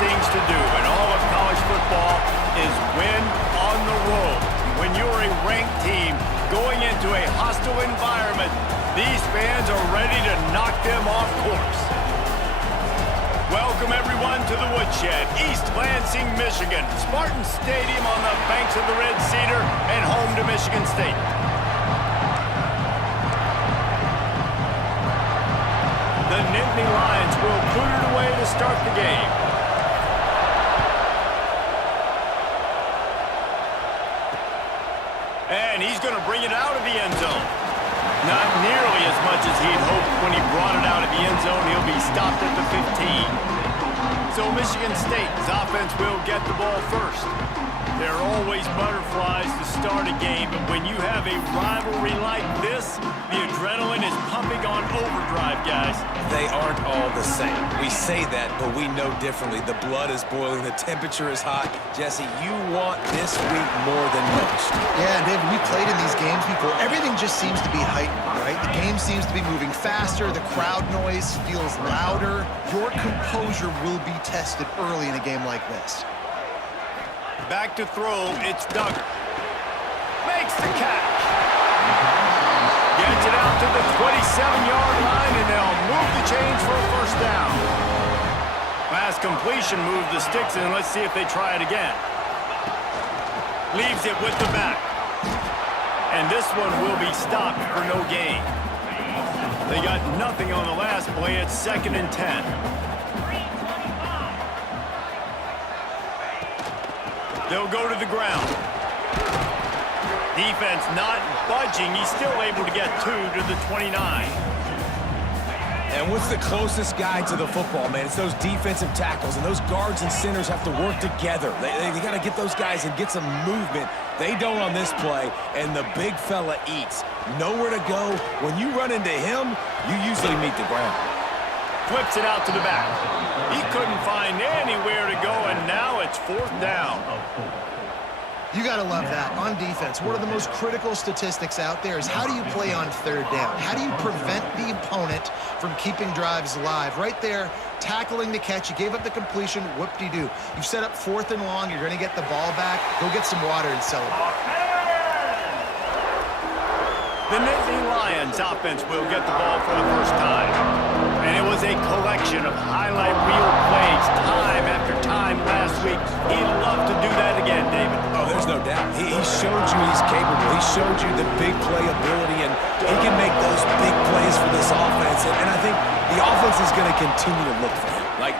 things to do in all of college football is win on the road. When you're a ranked team going into a hostile environment, these fans are ready to knock them off course. Welcome, everyone, to the Woodshed, East Lansing, Michigan. Spartan Stadium on the banks of the Red Cedar and home to Michigan State. The Nittany Lions will put it away to start the game. And he's going to bring it out of the end zone. Not nearly as much as he'd hoped when he brought it out of the end zone. He'll be stopped at the 15. So Michigan State's offense will get the ball first. There are always butterflies to start a game, but when you have a rivalry like this, the adrenaline is pumping on overdrive, guys. They aren't all the same. We say that, but we know differently. The blood is boiling. The temperature is hot. Jesse, you want this week more than most. Yeah, David, we played in these games before. Everything just seems to be heightened, right? The game seems to be moving faster. The crowd noise feels louder. Your composure will be tested early in a game like this. Back to throw, it's Duggar. Makes the catch. Gets it out to the 27-yard line, and they'll move the chains for a first down. Last completion moved the sticks, and let's see if they try it again. Leaves it with the back. And this one will be stopped for no gain. They got nothing on the last play. It's 2nd and 10. They'll go to the ground. Defense not budging. He's still able to get 2 to the 29. And what's the closest guy to the football, man? It's those defensive tackles, and those guards and centers have to work together. They got to get those guys and get some movement. They don't on this play, and the big fella eats. Nowhere to go. When you run into him, you usually meet the ground. Flips it out to the back. He couldn't find anywhere to go, and now it's 4th down. You got to love that. On defense, one of the most critical statistics out there is how do you play on 3rd down? How do you prevent the opponent from keeping drives alive? Right there, tackling the catch. You gave up the completion. Whoop-de-doo. You've set up 4th and long. You're going to get the ball back. Go get some water and celebrate. The Nittany Lions offense will get the ball for the first time. And it was a collection of highlight reel plays time after time last week. He'd love to do that again, David. Oh, there's no doubt. He showed you he's capable. He showed you the big play ability, and he can make those big plays for this offense. And I think the offense is going to continue to look for him. Like,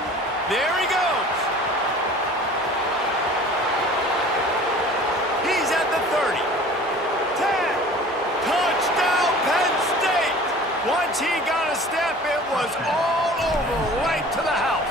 there he goes. He's at the 30. 10. Touchdown, Penn State. Once he got a step, it was all over, right to the house.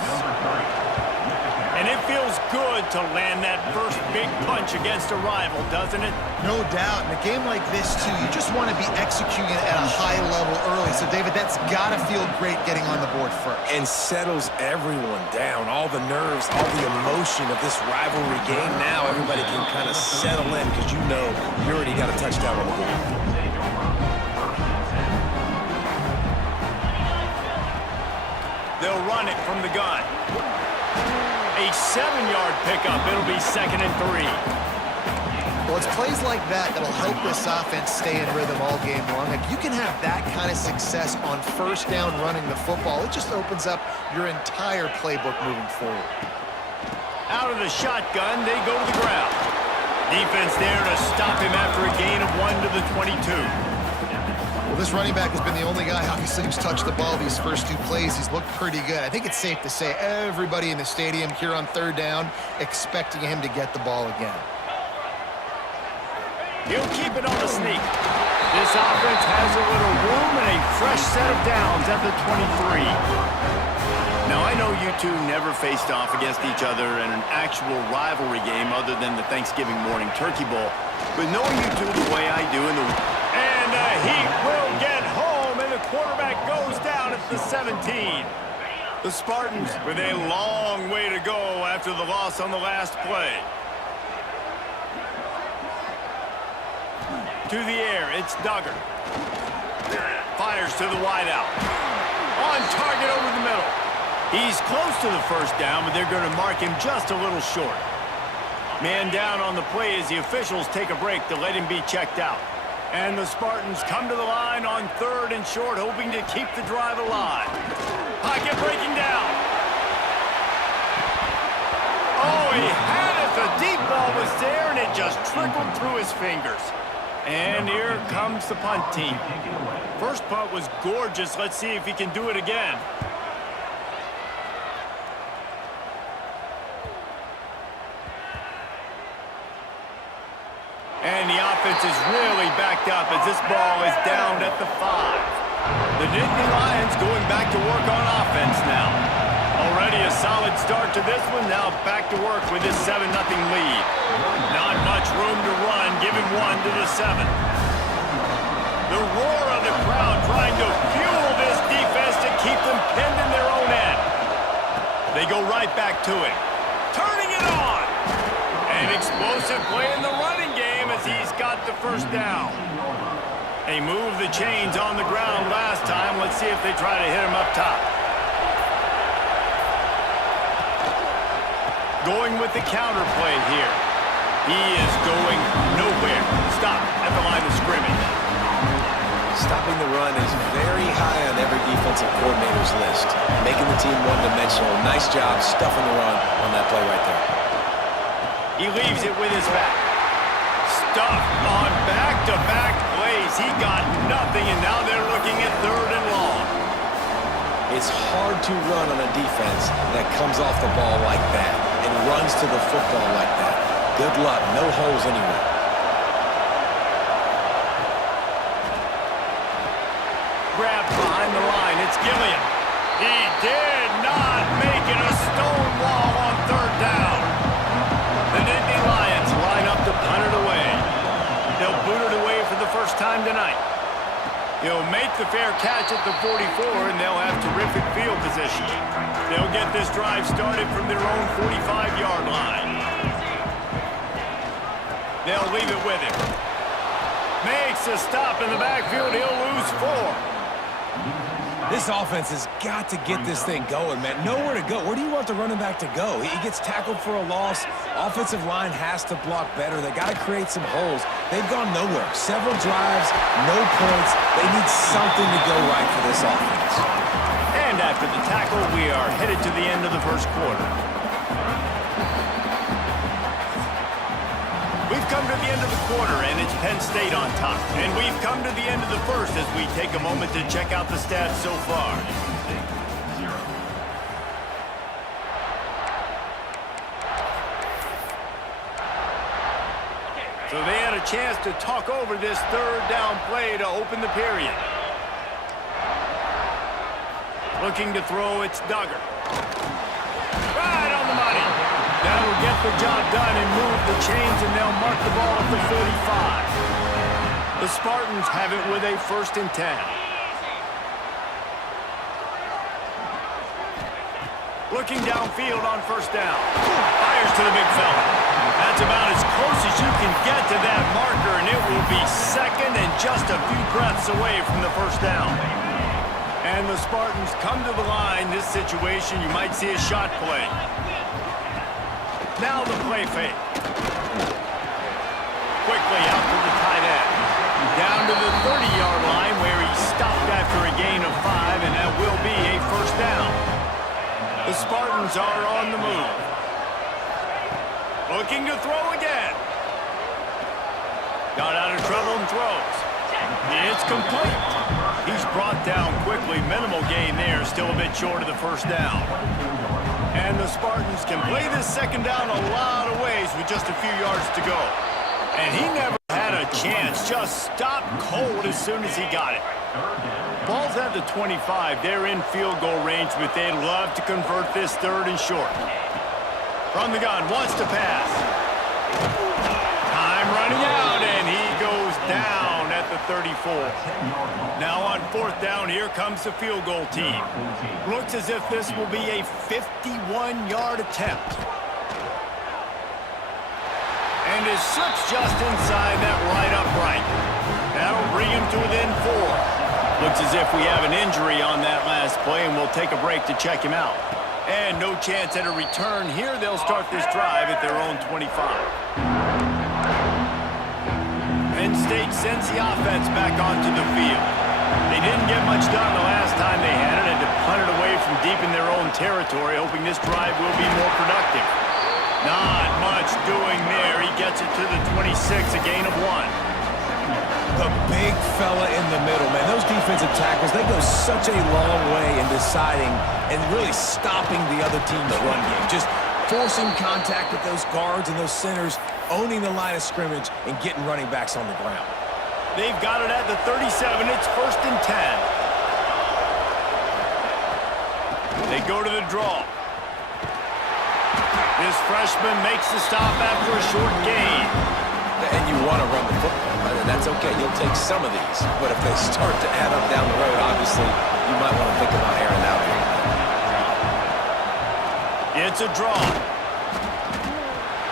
And it feels good to land that first big punch against a rival, doesn't it? No doubt. In a game like this, too, you just want to be executing at a high level early. So, David, that's got to feel great getting on the board first. And settles everyone down. All the nerves, all the emotion of this rivalry game. Now everybody can kind of settle in because you know you already got a touchdown on the board. They'll run it from the gun. A 7-yard pickup. It'll be 2nd and 3. Well, it's plays like that that'll help this offense stay in rhythm all game long. Like, you can have that kind of success on 1st down running the football. It just opens up your entire playbook moving forward. Out of the shotgun, they go to the ground. Defense there to stop him after a gain of 1 to the 22. Well, this running back has been the only guy, obviously, who's touched the ball these first 2 plays. He's looked pretty good. I think it's safe to say everybody in the stadium here on 3rd down expecting him to get the ball again. He'll keep it on the sneak. This offense has a little room and a fresh set of downs at the 23. Now, I know you two never faced off against each other in an actual rivalry game other than the Thanksgiving morning turkey bowl. But knowing you two the way I do, and the Heat will get home, and the quarterback goes down at the 17. The Spartans with a long way to go after the loss on the last play. To the air, it's Duggar. Fires to the wideout. On target over the middle. He's close to the first down, but they're going to mark him just a little short. Man down on the play as the officials take a break to let him be checked out. And the Spartans come to the line on 3rd and short, hoping to keep the drive alive. Pocket breaking down. Oh, he had it. The deep ball was there, and it just trickled through his fingers. And here comes the punt team. First punt was gorgeous. Let's see if he can do it again. And the offense is really backed up as this ball is down at the 5. The Nittany Lions going back to work on offense now. Already a solid start to this one. Now back to work with this 7-0 lead. Not much room to run. Give him 1 to the 7. The roar of the crowd trying to fuel this defense to keep them pinned in their own end. They go right back to it. Turning it on. An explosive play in the running game as he's got the first down. They moved the chains on the ground last time. Let's see if they try to hit him up top. Going with the counter play here. He is going nowhere. Stop at the line of scrimmage. Stopping the run is very high on every defensive coordinator's list. Making the team one-dimensional. Nice job stuffing the run on that play right there. He leaves it with his back. Stuffed on back-to-back plays. He got nothing, and now they're looking at 3rd and long. It's hard to run on a defense that comes off the ball like that and runs to the football like that. Good luck. No holes anywhere. Grabbed behind the line. It's Gilliam. He did not make it. A stone wall on 3rd down. The Nittany Lions line up to punt it away. They'll boot it away for the first time tonight. He'll make the fair catch at the 44, and they'll have terrific field position. They'll get this drive started from their own 45-yard line. They'll leave it with him. Makes a stop in the backfield. He'll lose 4. This offense has got to get this thing going, man. Nowhere to go. Where do you want the running back to go? He gets tackled for a loss. Offensive line has to block better. They got to create some holes. They've gone nowhere. Several drives, no points. They need something to go right for this offense. And after the tackle, we are headed to the end of the first quarter. We've come to the end of the quarter, and it's Penn State on top. And we've come to the end of the first as we take a moment to check out the stats so far. So they had a chance to talk over this 3rd down play to open the period. Looking to throw, it's Duggar. Right on the money. That'll get the job done and move the chains, and they'll mark the ball at the 45. The Spartans have it with a 1st and 10. Looking downfield on 1st down. Fires to the big fella. That's about as close as you can get to that marker, and it will be 2nd and just a few breaths away from the 1st down. And the Spartans come to the line. This situation, you might see a shot play. Now the play fake. Quickly out to the tight end. Down to the 30-yard line where he stopped after a gain of 5, and that will be a 1st down. The Spartans are on the move. Looking to throw again. Got out of trouble and throws. It's complete. He's brought down quickly. Minimal gain there. Still a bit short of the 1st down. And the Spartans can play this 2nd down a lot of ways with just a few yards to go. And he never had a chance. Just stopped cold as soon as he got it. Ball's at the 25. They're in field goal range, but they'd love to convert this 3rd and short. From the gun, wants to pass. Time running out, and he goes down at the 34. Now on 4th down, here comes the field goal team. Looks as if this will be a 51-yard attempt. And it slips just inside that right upright. That'll bring him to within 4. Looks as if we have an injury on that last play, and we'll take a break to check him out. And no chance at a return here. They'll start this drive at their own 25. Penn State sends the offense back onto the field. They didn't get much done the last time they had it, and to punt it away from deep in their own territory, hoping this drive will be more productive. Not much doing there. He gets it to the 26, a gain of 1. The big fella in the middle, man. Those defensive tackles, they go such a long way in deciding and really stopping the other team's run game. Just forcing contact with those guards and those centers, owning the line of scrimmage, and getting running backs on the ground. They've got it at the 37. It's 1st and 10. They go to the draw. This freshman makes the stop after a short gain. And you want to run the football. That's okay. You'll take some of these. But if they start to add up down the road, obviously, you might want to think about airing out here. It's a draw.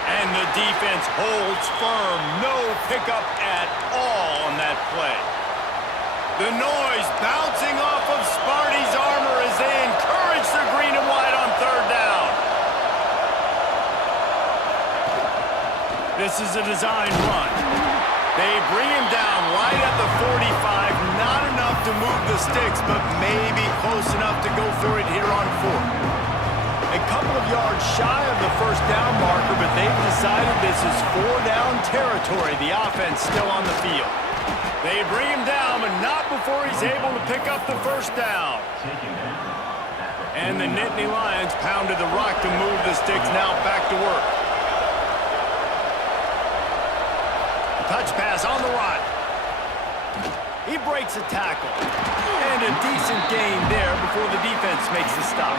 And the defense holds firm. No pickup at all on that play. The noise bouncing off of Sparty's armor as they encourage the green and white on 3rd down. This is a design run. They bring him down right at the 45. Not enough to move the sticks, but maybe close enough to go for it here on 4th. A couple of yards shy of the 1st down marker, but they've decided this is 4-down territory. The offense still on the field. They bring him down, but not before he's able to pick up the 1st down. And the Nittany Lions pounded the rock to move the sticks. Now back to work. Touch pass on the run. He breaks a tackle. And a decent gain there before the defense makes the stop.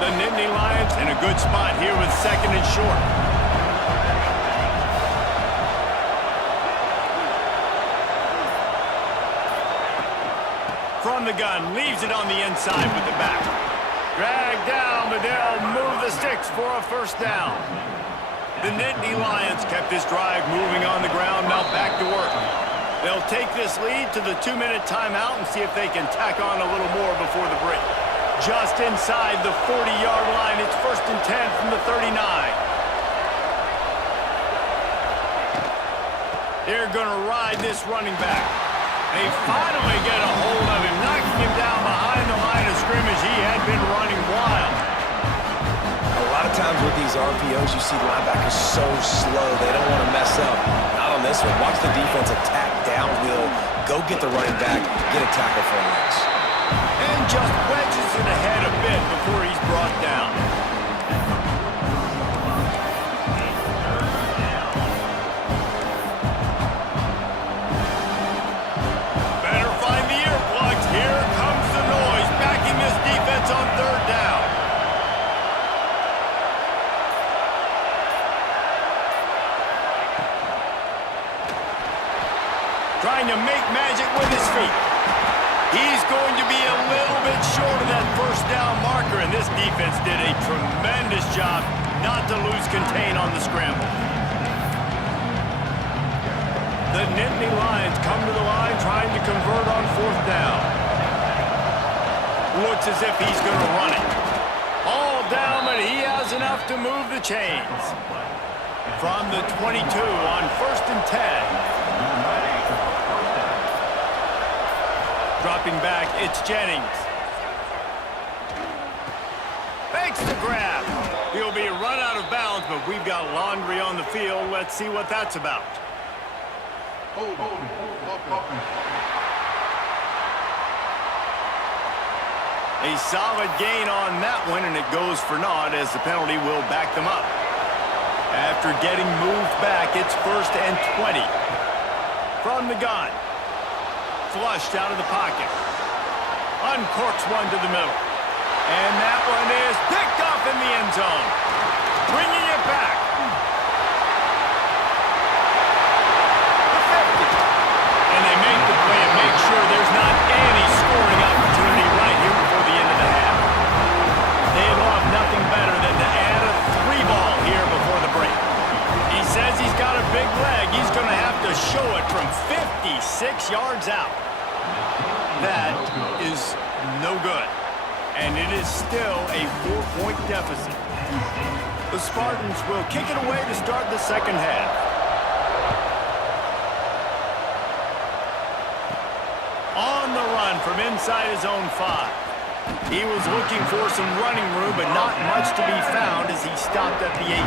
The Nittany Lions in a good spot here with 2nd and short. From the gun, leaves it on the inside with the back. Dragged down, but they'll move the sticks for a 1st down. The Nittany Lions kept this drive moving on the ground, now back to work. They'll take this lead to the 2-minute timeout and see if they can tack on a little more before the break. Just inside the 40-yard line, it's 1st and 10 from the 39. They're going to ride this running back. They finally get a hold of him, knocking him down behind the line of scrimmage. He had been running wild. A lot of times with these RPOs, you see linebackers so slow, they don't want to mess up. Not on this one. Watch the defense attack downhill, go get the running back, get a tackle for a loss. And just wedges it ahead a bit before he's brought down. Better find the earplugs. Here comes the noise, backing this defense on 3rd down. Trying to make magic with his feet. He's going to be a little bit short of that 1st down marker, and this defense did a tremendous job not to lose contain on the scramble. The Nittany Lions come to the line trying to convert on 4th down. Looks as if he's going to run it. All down, but he has enough to move the chains. From the 22 on 1st and 10. Dropping back, it's Jennings. Makes the grab. He'll be run out of bounds, but we've got laundry on the field. Let's see what that's about. A solid gain on that one, and it goes for naught as the penalty will back them up. After getting moved back, it's 1st and 20. From the gun. Flushed out of the pocket. Uncorks one to the middle. And that one is picked off in the end zone. Bringing it back. The 50. And they make the play and make sure there's not any scoring opportunity right here before the end of the half. They love nothing better than to add a 3 ball here before the break. He says he's got a big leg. 6 yards out. That is no good. And it is still a 4-point deficit. The Spartans will kick it away to start the second half. On the run from inside his own 5. He was looking for some running room, but not much to be found as he stopped at the 18.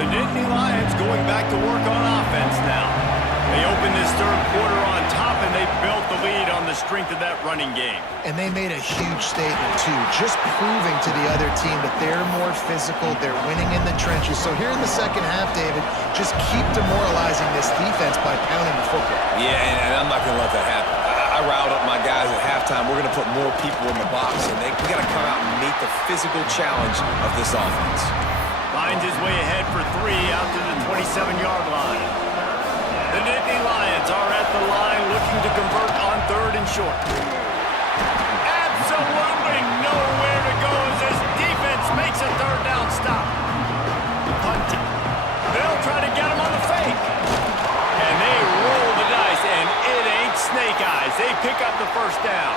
The Nittany Lions going back to work on offense now. They opened this third quarter on top, and they built the lead on the strength of that running game. And they made a huge statement, too, just proving to the other team that they're more physical, they're winning in the trenches. So here in the second half, David, just keep demoralizing this defense by pounding the football. Yeah, and I'm not going to let that happen. I riled up my guys at halftime. We're going to put more people in the box, and we got to come out and meet the physical challenge of this offense. Finds his way ahead for 3 out to the 27-yard line. The Nittany Lions are at the line looking to convert on 3rd and short. Absolutely nowhere to go as this defense makes a 3rd down stop. Punting. They'll try to get him on the fake. And they roll the dice, and it ain't snake eyes. They pick up the 1st down.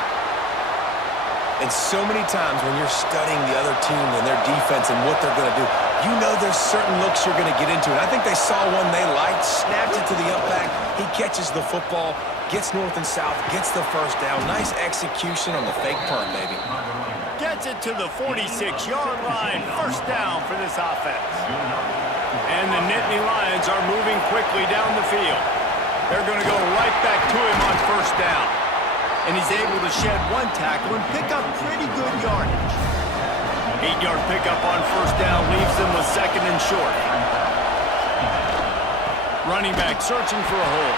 And so many times when you're studying the other team and their defense and what they're going to do, you know there's certain looks you're going to get into. And I think they saw one they liked, snapped it to the up back. He catches the football, gets north and south, gets the 1st down. Nice execution on the fake punt, baby. Gets it to the 46-yard line. 1st down for this offense. And the Nittany Lions are moving quickly down the field. They're going to go right back to him on 1st down. And he's able to shed 1 tackle and pick up pretty good yardage. 8-yard pickup on 1st down leaves them with 2nd and short. Running back searching for a hole.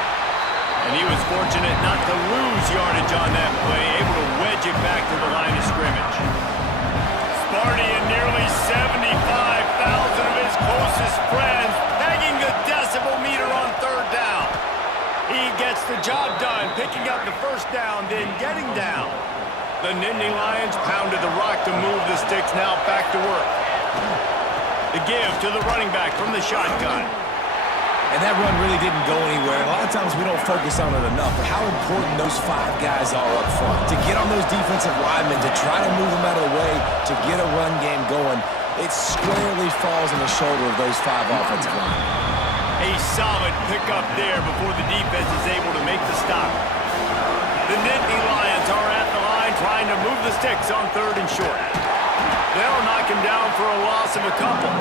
And he was fortunate not to lose yardage on that play, able to wedge it back to the line of scrimmage. Sparty and nearly 75,000 of his closest friends pegging the decibel meter on 3rd down. He gets the job done, picking up the 1st down, then getting down. The Nittany Lions pounded the rock to move the sticks, now back to work. The give to the running back from the shotgun. And that run really didn't go anywhere. A lot of times we don't focus on it enough, but how important those 5 guys are up front. To get on those defensive linemen, to try to move them out of the way, to get a run game going, it squarely falls on the shoulder of those 5 offensive linemen. A solid pickup there before the defense is able to make the stop. The Nittany Lions are at the line trying to move the sticks on 3rd and short. They'll knock him down for a loss of a couple.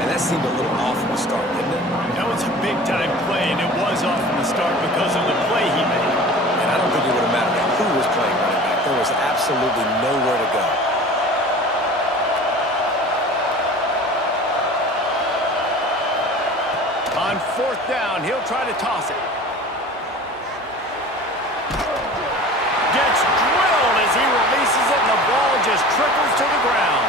And that seemed a little off from the start, didn't it? That was a big-time play, and it was off from the start because of the play he made. And I don't think it would have mattered who was playing running back. There was absolutely nowhere to go. On 4th down, he'll try to toss it. Gets drilled as he releases it, and the ball just trickles to the ground.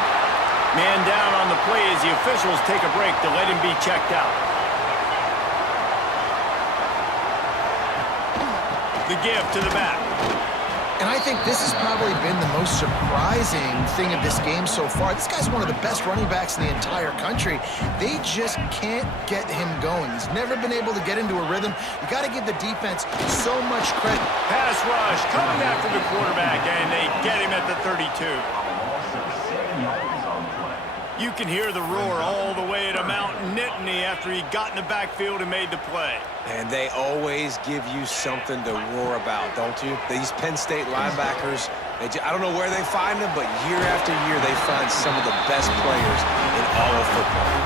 Man down on the play as the officials take a break to let him be checked out. The give to the back. And I think this has probably been the most surprising thing of this game so far. This guy's one of the best running backs in the entire country. They just can't get him going. He's never been able to get into a rhythm. You got to give the defense so much credit. Pass rush coming after the quarterback, and they get him at the 32. You can hear the roar all the way to Mount Nittany after he got in the backfield and made the play. And they always give you something to roar about, don't you? These Penn State linebackers, I don't know where they find them, but year after year they find some of the best players in all of football.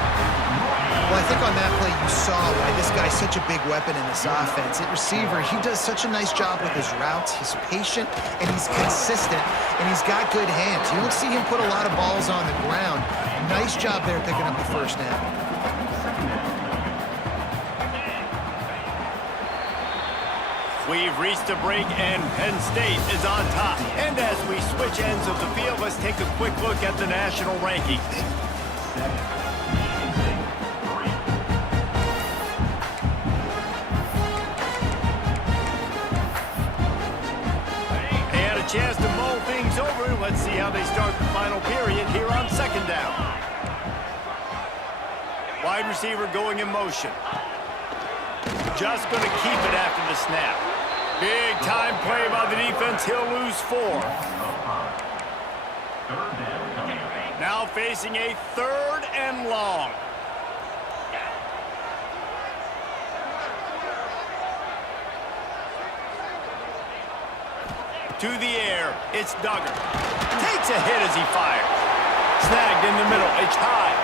Well, I think on that play you saw why this guy's such a big weapon in this offense. At receiver, he does such a nice job with his routes. He's patient, and he's consistent, and he's got good hands. You don't see him put a lot of balls on the ground. Nice job there picking up the 1st down. We've reached a break, and Penn State is on top. And as we switch ends of the field, let's take a quick look at the national rankings. They had a chance to mull things over. Let's see how they start the final period here on 2nd down. Wide receiver going in motion. just going to keep it after the snap. Big time play by the defense. He'll lose 4. Now facing a 3rd and long. To the air, it's Duggar. Takes a hit as he fires. Snagged in the middle, it's high.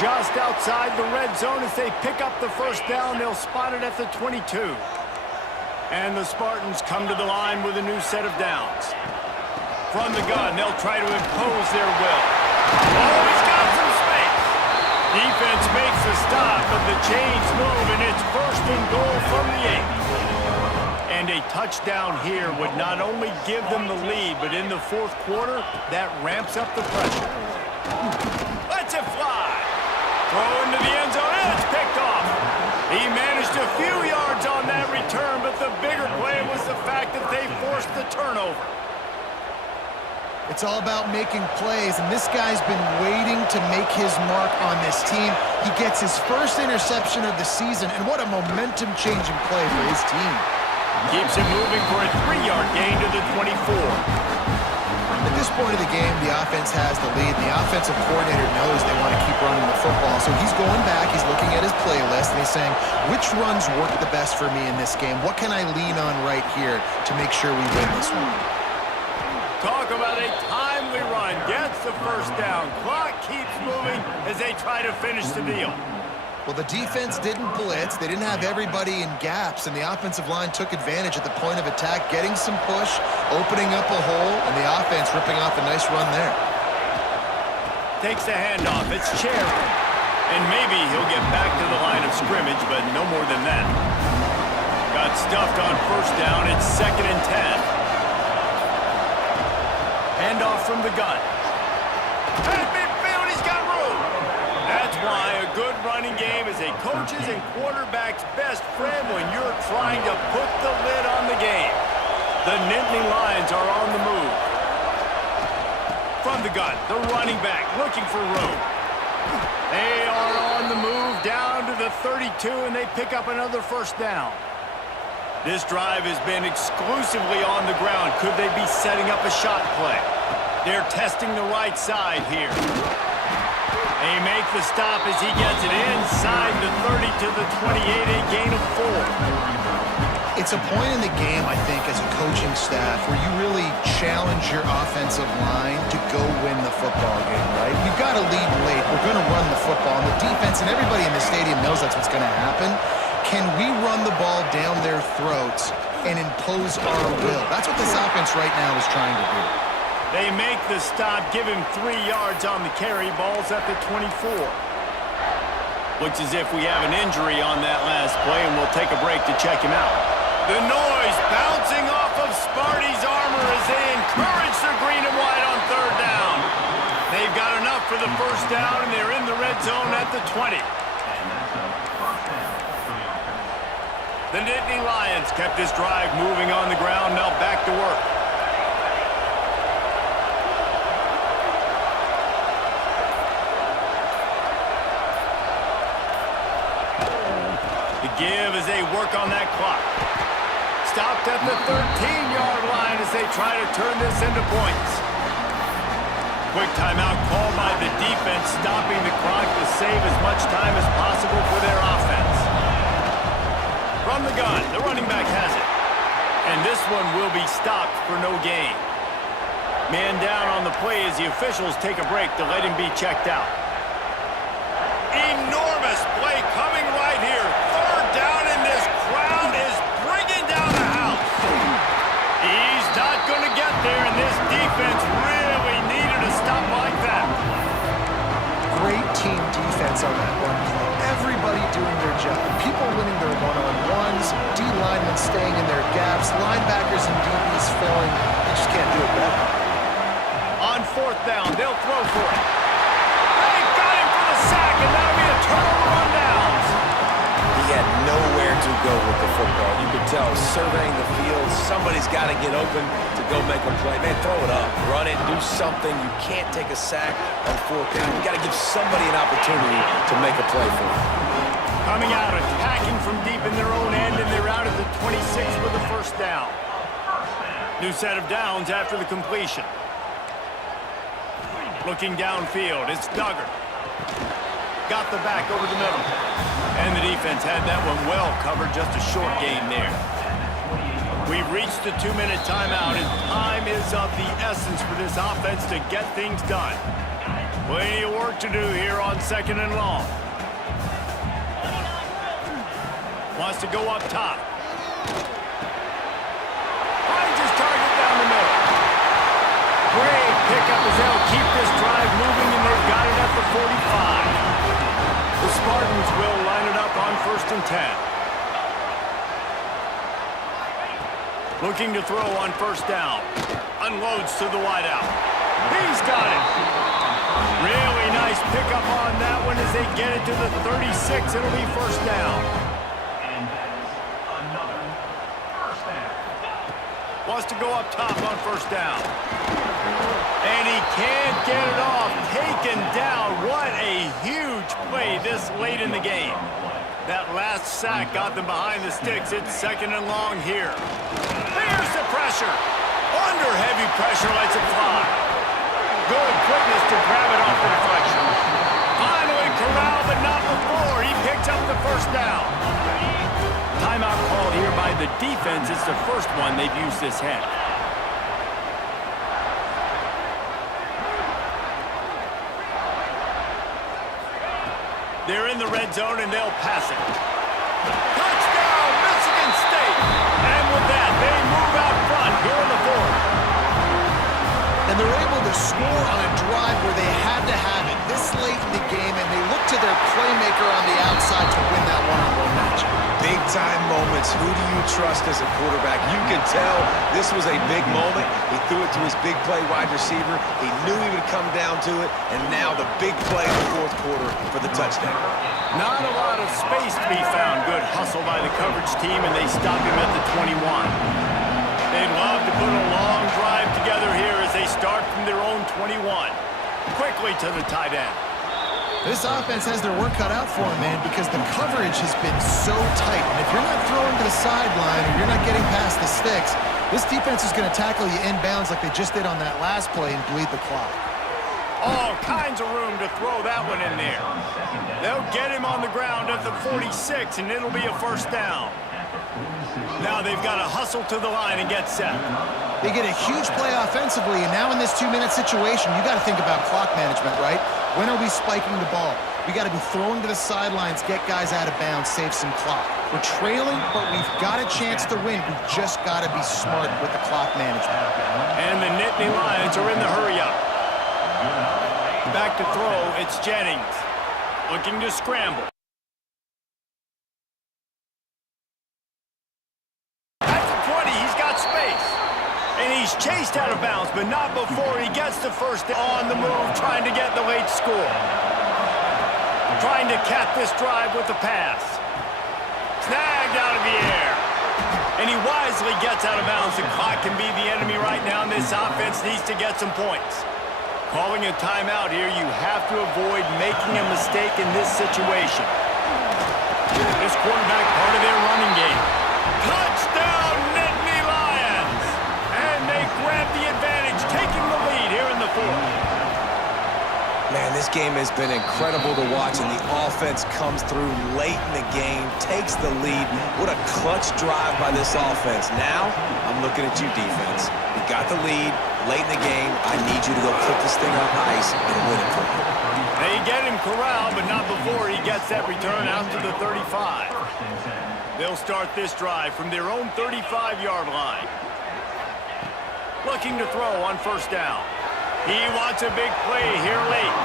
Just outside the red zone as they pick up the first down. They'll spot it at the 22. And the Spartans come to the line with a new set of downs. From the gun, they'll try to impose their will. Oh, he's got some space. Defense makes the stop, but the chains move, and it's 1st and goal from the 8. And a touchdown here would not only give them the lead, but in the 4th quarter, that ramps up the pressure. Lets it fly. Throw into the end zone, and it's picked off. He managed a few yards on that return, but the bigger play was the fact that they forced the turnover. It's all about making plays, and this guy's been waiting to make his mark on this team. He gets his first interception of the season, and what a momentum-changing play for his team. Keeps it moving for a 3-yard gain to the 24. At this point of the game, the offense has the lead. The offensive coordinator knows they want to keep running the football, so he's going back, he's looking at his playlist, and he's saying, which runs work the best for me in this game? What can I lean on right here to make sure we win this one? Talk about a timely run. Gets the first down. Clock keeps moving as they try to finish the deal. Well, the defense didn't blitz. They didn't have everybody in gaps, and the offensive line took advantage at the point of attack, getting some push, opening up a hole, and the offense ripping off a nice run there. Takes the handoff. It's Cherry. And maybe he'll get back to the line of scrimmage, but no more than that. Got stuffed on first down. It's 2nd and 10. Handoff from the gun. At midfield, he's got room. That's why a good running game is a coach's and quarterback's best friend when you're trying to put the lid on the game. The Nittany Lions are on the move. From the gun, the running back looking for room. They are on the move down to the 32, and they pick up another first down. This drive has been exclusively on the ground. Could they be setting up a shot play? They're testing the right side here. They make the stop as he gets it inside the 30 to the 28, a gain of 4. It's a point in the game, I think, as a coaching staff where you really challenge your offensive line to go win the football game, right? You've got to lead late. We're going to run the football. And the defense and everybody in the stadium knows that's what's going to happen. Can we run the ball down their throats and impose our will? That's what this offense right now is trying to do. They make the stop, give him 3 yards on the carry. Ball's at the 24. Looks as if we have an injury on that last play, and we'll take a break to check him out. The noise bouncing off of Sparty's armor as they encourage the green and white on 3rd down. They've got enough for the first down, and they're in the red zone at the 20. The Nittany Lions kept this drive moving on the ground, now back to work. The give as they work on that clock. Stopped at the 13-yard line as they try to turn this into points. Quick timeout called by the defense, stopping the clock to save as much time as possible for their offense. From the gun, the running back has it. And this one will be stopped for no gain. Man down on the play as the officials take a break to let him be checked out. Enormous play coming right here. 3rd down, and this crowd is bringing down the house. He's not going to get there, and this defense really needed a stop like that. Great team defense on that one play. Everybody doing their job. People winning their one-on-ones, D-linemen staying in their gaps, linebackers and DBs filling. They just can't do it better. On 4th down, they'll throw for it. They've got him for the sack, and that'll be a turnover on downs. He had nowhere to go with the football. You could tell, surveying the field, somebody's got to get open to go make a play. Man, throw it up, run it, do something. You can't take a sack on 4th down. You got to give somebody an opportunity to make a play for him. Coming out, attacking from deep in their own end, and they're out at the 26 with a first down. New set of downs after the completion. Looking downfield, it's Duggar. Got the back over the middle. And the defense had that one well covered, just a short gain there. We've reached the 2-minute timeout, and time is of the essence for this offense to get things done. Plenty of work to do here on 2nd and long. Wants to go up top. Finds his target down the middle. Great pickup as they'll keep this drive moving, and they've got it at the 45. The Spartans will line it up on 1st and 10. Looking to throw on 1st down. Unloads to the wideout. He's got it. Really nice pickup on that one as they get it to the 36. It'll be 1st down. Wants to go up top on 1st down. And he can't get it off. Taken down. What a huge play this late in the game. That last sack got them behind the sticks. It's 2nd and long here. There's the pressure. Under heavy pressure, lets it fly. Good quickness to grab it off the deflection. Finally corralled, but not before. He picks up the 1st down. Timeout called here by the defense. It's the first one they've used this half. They're in the red zone, and they'll pass it. Touchdown, Michigan State! And with that, they move out front here in the 4th. And they're able to score on a drive where they had to have it this late in the game, and they look to their playmaker on the outside to win that one-on-one match. Big-time moments. Who do you trust as a quarterback? You can tell this was a big moment. He threw it to his big play wide receiver. He knew he would come down to it, and now the big play in the 4th quarter for the touchdown. Not a lot of space to be found. Good hustle by the coverage team, and they stop him at the 21. They'd love to put a long drive together here as they start from their own 21. Quickly to the tight end. This offense has their work cut out for them, man, because the coverage has been so tight. And if you're not throwing to the sideline or you're not getting past the sticks, this defense is going to tackle you inbounds like they just did on that last play and bleed the clock. All kinds of room to throw that one in there. They'll get him on the ground at the 46, and it'll be a 1st down. Now they've got to hustle to the line and get set. They get a huge play offensively, and now in this 2-minute situation, you got to think about clock management, right? When are we spiking the ball? We got to be throwing to the sidelines, get guys out of bounds, save some clock. We're trailing, but we've got a chance to win. We've just got to be smart with the clock management. And the Nittany Lions are in the hurry-up. Back to throw, it's Jennings. Looking to scramble. At the 20, he's got space. And he's chased out of bounds, but not before he gets the 1st on the move, trying to get the late score. Trying to cap this drive with the pass. Snagged out of the air. And he wisely gets out of bounds. The clock can be the enemy right now, and this offense needs to get some points. Calling a timeout here, you have to avoid making a mistake in this situation. This quarterback part of their running game. Touchdown, Nittany Lions! And they grab the advantage, taking the lead here in the 4th. Man, this game has been incredible to watch, and the offense comes through late in the game, takes the lead. What a clutch drive by this offense. Now, I'm looking at you, defense. You got the lead late in the game. I need you to go put this thing on ice and win it for me. They get him corralled, but not before he gets that return out to the 35. They'll start this drive from their own 35-yard line. Looking to throw on 1st down. He wants a big play here late.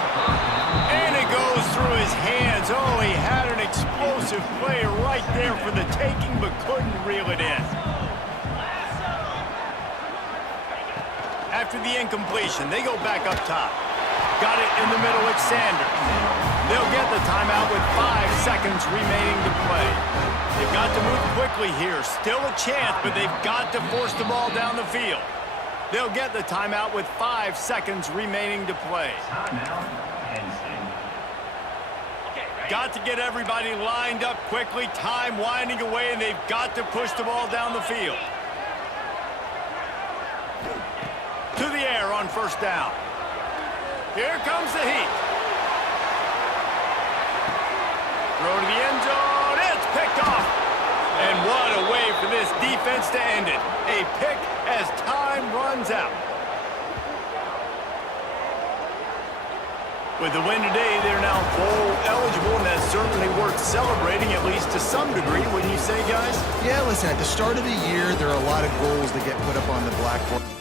And it goes through his hands. Oh, he had an explosive play right there for the taking, but couldn't reel it in. After the incompletion, they go back up top. Got it in the middle with Sanders. They'll get the timeout with 5 seconds remaining to play. They've got to move quickly here. Still a chance, but they've got to force the ball down the field. They'll get the timeout with 5 seconds remaining to play. got to get everybody lined up quickly, time winding away, and they've got to push the ball down the field. To the air on first down. Here comes the heat. Throw to the end zone. It's picked off. And what a way for this defense to end it. A pick as time runs out. With the win today, they're now bowl eligible, and that's certainly worth celebrating, at least to some degree, wouldn't you say, guys? Yeah, listen, at the start of the year, there are a lot of goals that get put up on the blackboard.